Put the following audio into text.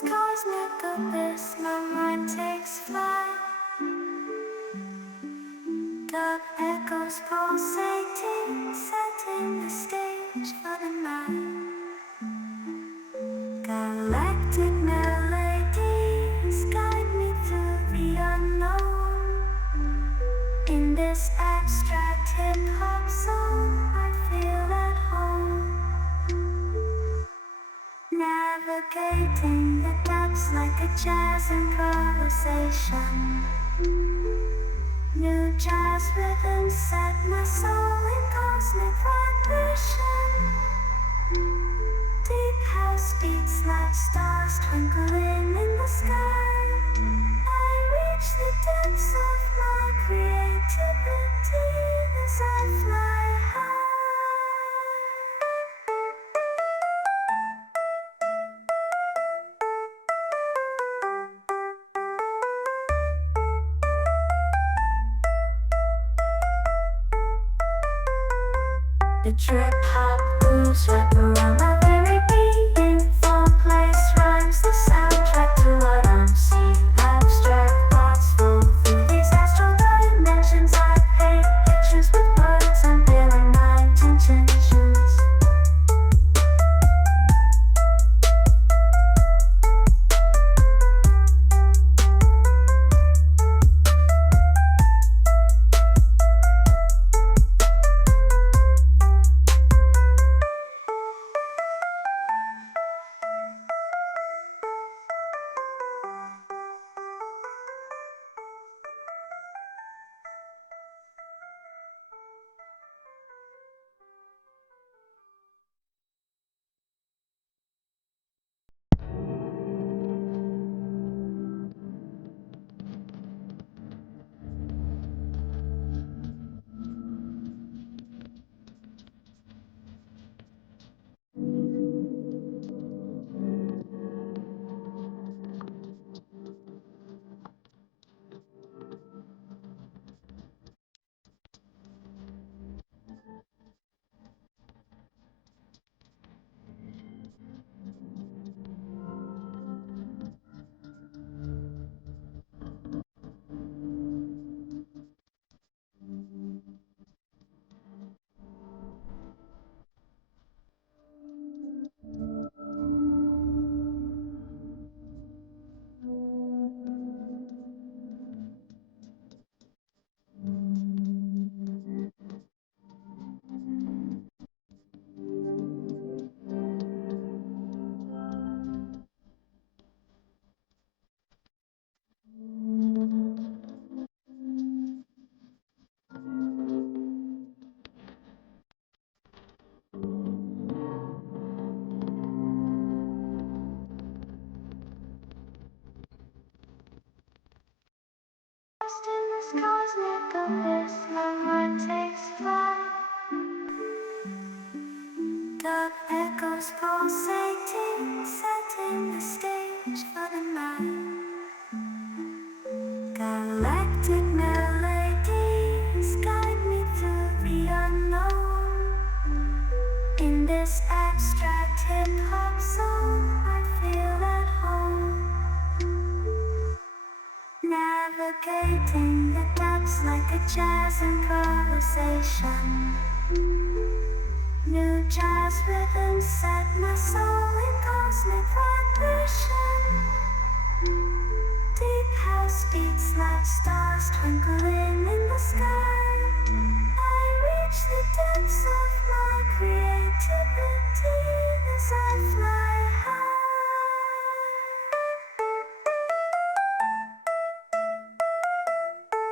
this cosmic abyss, my mind takes flight. Dark echoes pulsating, setting the stage for the night. Galactic melodies guide me through the unknown. In this abstract hip-hop song, I feel at home. Navigating the depths like a jazz improvisation. New jazz rhythms set my soul in cosmic vibration. Deep house beats like stars twinkling in the sky. I reach the depths of my creativity as I fly high. The trip hop grooves wrap around my very being. Fall place rhymes the soundtrack to what I'm seeing. Abstract thoughts flow through these astral dimensions. I paint pictures with words, unveiling my intentions. Lost in this cosmic abyss, my mind takes flight. Dark echoes pulsating, setting the stage for the night. Galactic melodies guide me through the unknown. In this abstract hip-hop song, I feel at home. Navigating the depths like a jazz improvisation. New jazz rhythms set my soul in cosmic vibration. Deep house beats like stars twinkling